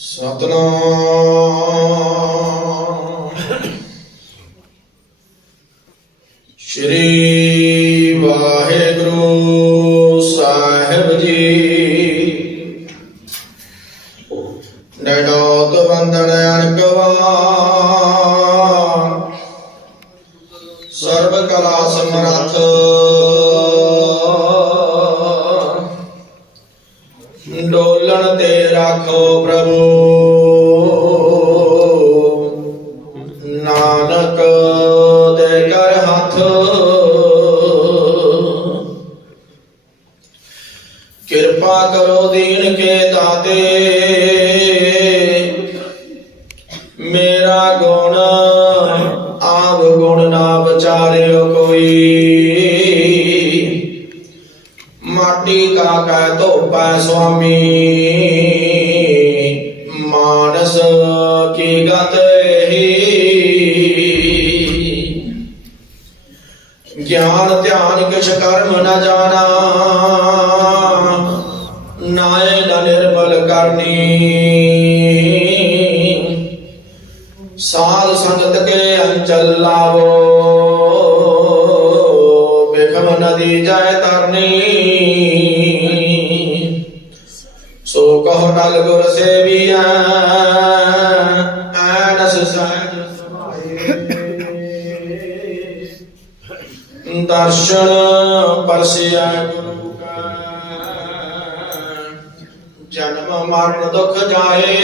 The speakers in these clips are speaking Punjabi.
ਸਤਨਾਮ। ਸ਼੍ਰੀ ਵਾਹਿਗੁਰੂ ਸਾਹਿਬ ਜੀ। ਨਡੋਤ ਵੰਦਨ ਅਣਕਵਾ ਮੇਰਾ ਗੁਣ ਆਵ ਗੁਣ ਨਾ ਵਿਚਾਰਿਓ ਕੋਈ। ਮਾਟੀ ਕਾ ਕਹਿ ਧੋਪੈ ਸੁਆਮੀ, ਮਾਨਸ ਕੀ ਗਤ ਹੀ ਗਿਆਨ ਧਿਆਨ ਕਿਛ ਕਰਮ ਨਾ ਜਾਣਾ, ਨਾਏ ਨ ਨਿਰਮਲ ਕਰਨੀ। ਬਿਖਮ ਨਦੀ ਜਾਏ ਤਰਨੀ ਸੋ ਕਹੋ ਟਲ ਗੁਰ ਸੇਵੀਐ, ਐਨਸ ਸਹਿਜ ਸਮਾਏ। ਦਰਸ਼ਨ ਪਰਸਿਆ ਗੁਰੂ ਕਾ, ਜਨਮ ਮਰਨ ਦੁਖ ਜਾਏ।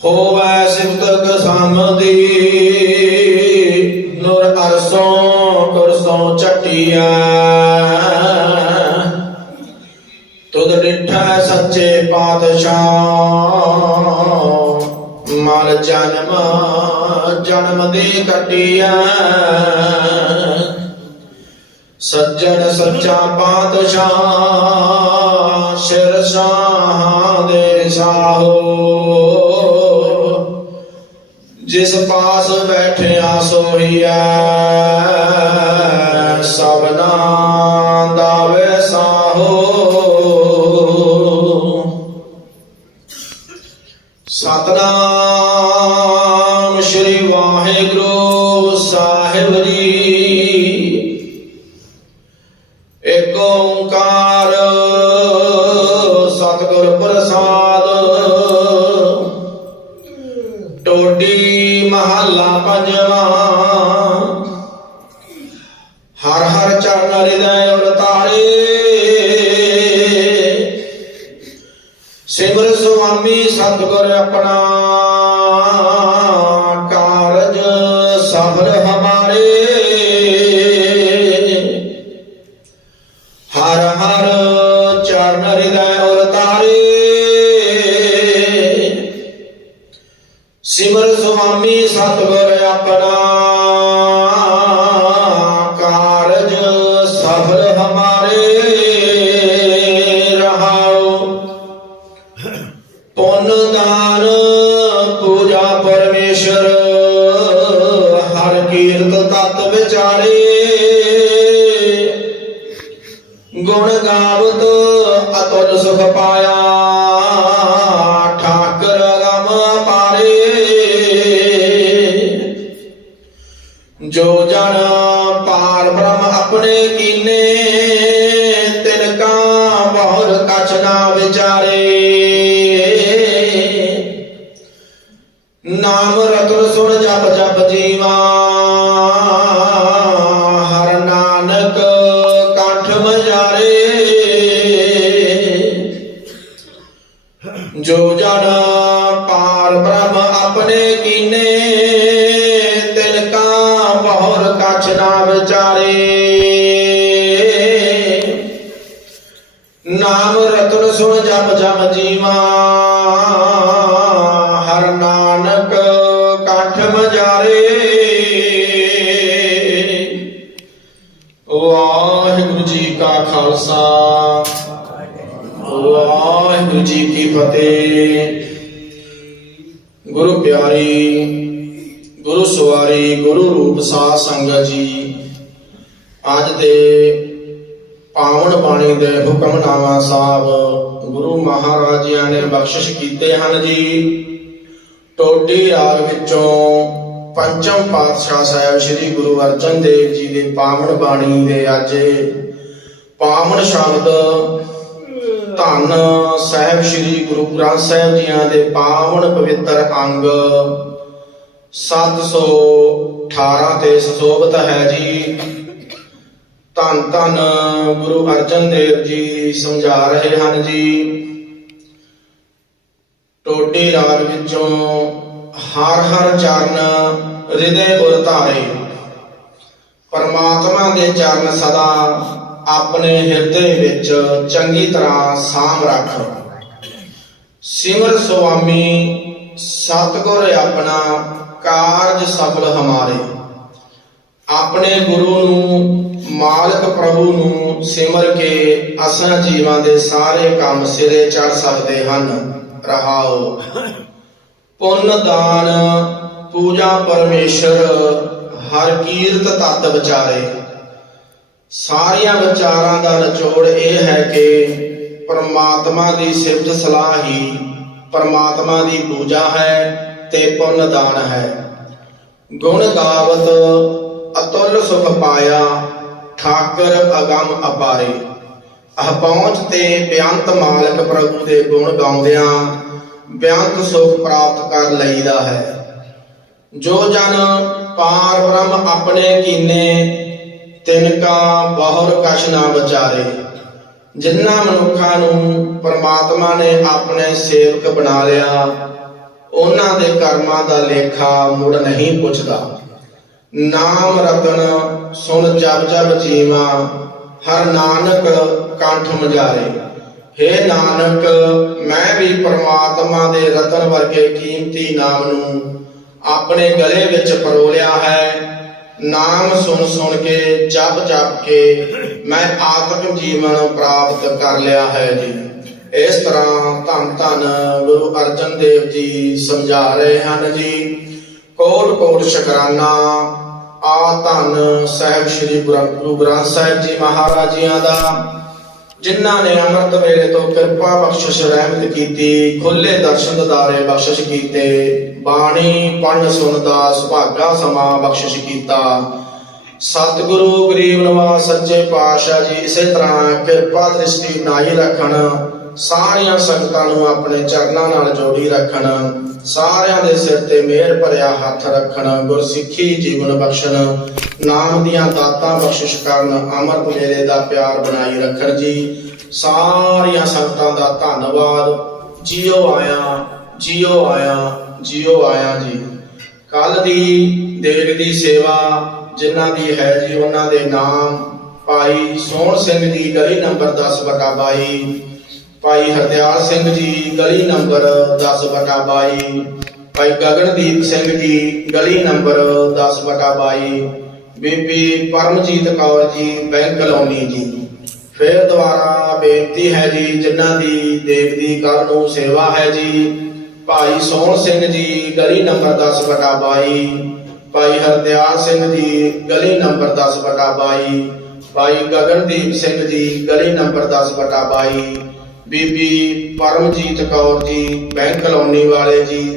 ਹੋਵੈ ਸਿਫਤਕ ਸਮਦੀ ਨੂਰ ਅਰਸੋਂ ਕੁਰਸੋਂ ਚਟਿਆ ਤੁਧ ਡਿਠਾ ਸੱਚੇ ਪਾਤਸ਼ਾਹ। ਮਨ ਜਨਮ ਜਨਮ ਦੀ ਕਟਿਆ ਸੱਜਣ ਸੱਚਾ ਪਾਤਸ਼ਾਹ, ਸਿਰ ਸਾਹਾਂ ਦੇ ਸਾਹੋ। ਜਿਸ ਪਾਸ ਬੈਠਿਆ ਸੋਹੀਆ ਸਭਨਾ ਦਾ ਵੈਸਾਹੋ। ਮਹੱਲਾ ਹਰ ਹਰ ਚਰਨ ਹਿਰਦੈ ਔਰ ਤਾਰੇ। ਸਿਮਰ ਸੁਆਮੀ ਸਤਿਗੁਰ ਆਪਣਾ ਕਾਰਜ ਸਬਰ ਹਮਾਰੇ। ਹਰ ਹਰ ਚਰਨ ਹਿਰਦੈ ਔਰ ਤਾਰੇ। ਸਿਮਰ ਸੁਆਮੀ ਸਤਿਗੁਰ ਆਪਣਾ ਜੋ ਜਨ ਪਾਰ ਬ੍ਰਹਮ ਆਪਣੇ ਕੀਨੇ ਤਿਨ ਕਾ ਬਹੁਰ ਕਛ ਨਾ ਵਿਚਾਰੇ। ਨਾਮ ਨਾ ਵਿਚਾਰੇ। ਨਾਮ ਰਤਨ ਸੁਣ ਜਪ ਜਪ ਜੀਵਾ। ਹਰ ਨਾਨਕ ਕੰਠ ਮਜਾਰੇ। ਵਾਹਿਗੁਰੂ ਜੀ ਕਾ ਖਾਲਸਾ। ਵਾਹਿਗੁਰੂ ਜੀ ਕੀ ਫਤਿਹ। ਗੁਰੂ ਪਿਆਰੀ ਗੁਰੂ ਸਵਾਰੀ, ਗੁਰੂ ਰੂਪ ਸਾਧ ਸੰਗਤ ਜੀ, ਅੱਜ ਦੇ ਪਾਵਨ ਬਾਣੀ ਦੇ ਹੁਕਮਨਾਮਾ ਸਾਹਿਬ ਗੁਰੂ ਮਹਾਰਾਜਿਆਂ ਨੇ ਬਖਸ਼ਿਸ਼ ਕੀਤੇ ਹਨ ਜੀ। ਟੋਡੀ ਰਾਗ ਵਿੱਚੋਂ ਪੰਚਮ ਪਾਤਸ਼ਾਹ ਸਾਹਿਬ ਸ੍ਰੀ ਗੁਰੂ ਅਰਜਨ ਦੇਵ ਜੀ ਦੇ ਪਾਵਨ ਬਾਣੀ ਦੇ ਅੱਜ ਪਾਵਨ ਸ਼ਬਦ ਧੰਨ ਸਾਹਿਬ ਸ੍ਰੀ ਗੁਰੂ ਗ੍ਰੰਥ ਸਾਹਿਬ ਜੀਆਂ ਦੇ ਪਾਵਨ ਪਵਿੱਤਰ ਅੰਗ 718 ਤੇ ਸੁਸ਼ੋਭਿਤ ਹੈ ਜੀ। ਧੰਨ ਧੰਨ ਗੁਰੂ ਅਰਜਨ ਦੇਵ ਜੀ ਸਮਝਾ ਰਹੇ ਹਨ ਜੀ। ਟੋਟੀ ਰਾਗ ਵਿੱਚੋਂ ਹਰ ਹਰ ਚਰਨ ਹਿਰਦੇ ਗੁਰ ਧਾਰੇ। ਪਰਮਾਤਮਾ ਦੇ ਚਰਨ ਸਦਾ ਆਪਣੇ ਹਿਰਦੇ ਵਿੱਚ ਚੰਗੀ ਤਰ੍ਹਾਂ ਸਾਂਭ ਰੱਖ। ਸਿਮਰ ਸੁਆਮੀ, ਸਤਿਗੁਰ ਆਪਣਾ, ਕਾਰਜ ਸਫਲ ਹਮਾਰੇ। ਆਪਣੇ ਗੁਰੂ ਨੂੰ, ਮਾਲਕ ਪ੍ਰਭੂ ਨੂੰ ਸਿਮਰ ਕੇ ਅਸਾਂ ਜੀਵਾਂ ਦੇ ਸਾਰੇ ਕੰਮ ਸਿਰੇ ਚੜ ਸਕਦੇ ਹਨ। ਰਹਾਓ। ਪੁੰਨ ਦਾਨ, ਪੂਜਾ ਪਰਮੇਸ਼ਰ, ਹਰ ਕੀਰਤ ਤਤ ਵਿਚਾਰੇ। ਸਾਰੀਆਂ ਵਿਚਾਰਾਂ ਦਾ ਨਿਚੋੜ ਇਹ ਹੈ ਕਿ ਪਰਮਾਤਮਾ ਦੀ ਸਿਫਤ ਸਲਾਹ ਹੀ ਪਰਮਾਤਮਾ ਦੀ ਪੂਜਾ ਹੈ ਤੇ ਪੁੰਨ ਦਾਨ ਹੈ। ਗੁਣ ਗਾਵਤ, ਅਤੁੱਲ ਸੁਖ ਪਾਇਆ, ਠਾਕਰ ਅਗੰਮ ਅਪਾਰੇ। ਅਹ ਪਹੁੰਚ ਤੇ ਬਿਆੰਤ ਮਾਲਕ ਪ੍ਰਭੂ ਦੇ ਗੁਣ ਗਾਉਂਦਿਆਂ ਬਿਆੰਤ ਸੁਖ ਪ੍ਰਾਪਤ ਕਰ ਲਈਦਾ ਹੈ। ਜੋ ਜਨ ਪਾਰ ਬ੍ਰਹਮ ਆਪਣੇ ਕੀਨੇ, ਤਿਨ ਕਾ ਬਹੁਰ ਕਛ ਨਾ ਵਿਚਾਰੇ। ਜਿਨ੍ਹਾਂ ਮਨੁੱਖਾਂ ਨੂੰ ਪ੍ਰਮਾਤਮਾ ਨੇ ਆਪਣੇ ਸੇਵਕ ਬਣਾ ਲਿਆ, ਉਹਨਾਂ ਦੇ ਕਰਮਾਂ ਦਾ ਲੇਖਾ ਮੁੜ ਨਹੀਂ ਪੁੱਛਦਾ। ਨਾਮ ਰਤਨ, ਸੁਣ ਜਪ ਜਪ ਜੀਵਾ, ਹਰ ਨਾਨਕ ਕੰਠ ਮਜਾਰੇ ਹੇ ਨਾਨਕ, ਮੈਂ ਵੀ ਪਰਮਾਤਮਾ ਦੇ ਰਤਨ ਵਰਗੇ ਕੀਮਤੀ ਨਾਮ ਨੂੰ ਆਪਣੇ ਗਲੇ ਵਿੱਚ ਪਰੋਲਿਆ ਹੈ। ਨਾਮ ਸੁਣ ਸੁਣ ਕੇ, ਜਪ ਜਪ ਕੇ ਮੈਂ ਆਤਮਿਕ ਜੀਵਨ ਪ੍ਰਾਪਤ ਕਰ ਲਿਆ ਹੈ ਜੀ। ਇਸ ਤਰ੍ਹਾਂ ਧੰਨ ਧੰਨ ਗੁਰੂ ਅਰਜਨ ਦੇਵ ਜੀ ਸਮਝਾ ਰਹੇ ਹਨ ਜੀ। ਕੋਟ ਕੋਟ ਸ਼ੁਕਰਾਨਾ। ਆ ਧੰਨ ਸਾਹਿਬ ਸ੍ਰੀ ਗੁਰੂ ਗ੍ਰੰਥ ਸਾਹਿਬ ਜੀ ਮਹਾਰਾਜੀਆਂ ਦਾ। ਜਿਨ੍ਹਾਂ ਨੇ ਅੰਮ੍ਰਿਤ ਵੇਲੇ ਤੋਂ ਕਿਰਪਾ ਬਖਸ਼ਿਸ਼ ਰਹਿਮਤ ਕੀਤੀ, ਖੁੱਲੇ ਦਰਸ਼ਨ ਦਦਾਰੇ ਬਖਸ਼ਿਸ਼ ਕੀਤੇ, ਬਾਣੀ ਪੜ੍ਹਨ ਸੁਣਦਾ ਸੁਭਾਗਾ ਸਮਾਂ ਬਖਸ਼ਿਸ਼ ਕੀਤਾ। ਸਤਿਗੁਰੂ ਗਰੀਬ ਨਿਵਾਸ ਸੱਚੇ ਪਾਤਸ਼ਾਹ ਜੀ ਇਸੇ ਤਰ੍ਹਾਂ ਕਿਰਪਾ ਦ੍ਰਿਸ਼ਟੀ ਬਣਾਈ ਰੱਖਣ, ਸਾਰੀਆਂ ਸੰਗਤਾਂ ਨੂੰ ਆਪਣੇ ਚਰਨਾਂ ਨਾਲ ਜੋੜੀ ਰੱਖਣ, ਸਾਰਿਆਂ ਦੇ ਸਿਰ ਤੇ ਮਿਹਰ ਭਰਿਆ ਹੱਥ ਰੱਖਣ, ਗੁਰਸਿੱਖੀ ਜੀਵਨ ਬਖਸ਼ਣ। ਨਾਮ ਦੀਆਂ ਦਾਤਾਂ ਬਖਸ਼ਿਸ਼ ਕਰਨ, ਅਮਰਤ ਵੇਲੇ ਦਾ ਪਿਆਰ ਬਣਾਈ ਰੱਖਣ ਜੀ। ਸਾਰੀਆਂ ਸੰਗਤਾਂ ਦਾ ਧੰਨਵਾਦ। ਜੀਓ ਆਇਆ ਜੀਓ ਆਇਆ ਜੀਓ ਆਇਆ ਜੀ। ਕੱਲ ਦੀ ਦੇਗ ਦੀ ਸੇਵਾ ਜਿਨ੍ਹਾਂ ਦੀ ਹੈ ਜੀ, ਉਹਨਾਂ ਦੇ ਨਾਮ ਭਾਈ ਸੋਹਣ ਸਿੰਘ ਜੀ, ਗਲੀ ਨੰਬਰ 10 ਬਟਾ 22 ਭਾਈ ਹਰਦਿਆਲ ਸਿੰਘ ਜੀ, ਗਲੀ ਨੰਬਰ 10 ਬਟਾ 22 ਭਾਈ ਗਗਨਦੀਪ ਸਿੰਘ ਜੀ, ਗਲੀ ਨੰਬਰ 10 ਬਟਾ 22 ਬੀਬੀ ਪਰਮਜੀਤ ਕੌਰ ਜੀ, ਬੈਂਕ ਕਲੋਨੀ ਜੀ। ਫਿਰ ਦੁਬਾਰਾ ਬੇਨਤੀ ਹੈ ਜੀ, ਜਿਨ੍ਹਾਂ ਦੀ ਦੇਗ ਦੀ ਕੱਲ ਨੂੰ ਸੇਵਾ ਹੈ ਜੀ, ਭਾਈ ਸੋਹਣ ਸਿੰਘ ਜੀ, ਗਲੀ ਨੰਬਰ 10 ਬਟਾ 22 ਭਾਈ ਹਰਦਿਆਲ ਸਿੰਘ ਜੀ, ਗਲੀ ਨੰਬਰ 10 ਬਟਾ 22 ਭਾਈ ਗਗਨਦੀਪ ਸਿੰਘ ਜੀ, ਗਲੀ ਨੰਬਰ 10 ਬਟਾ 22 ਬੀਬੀ ਪਰਮਜੀਤ ਕੌਰ ਜੀ, ਬੈਂਕ ਕਲੋਨੀ ਵਾਲੇ ਜੀ।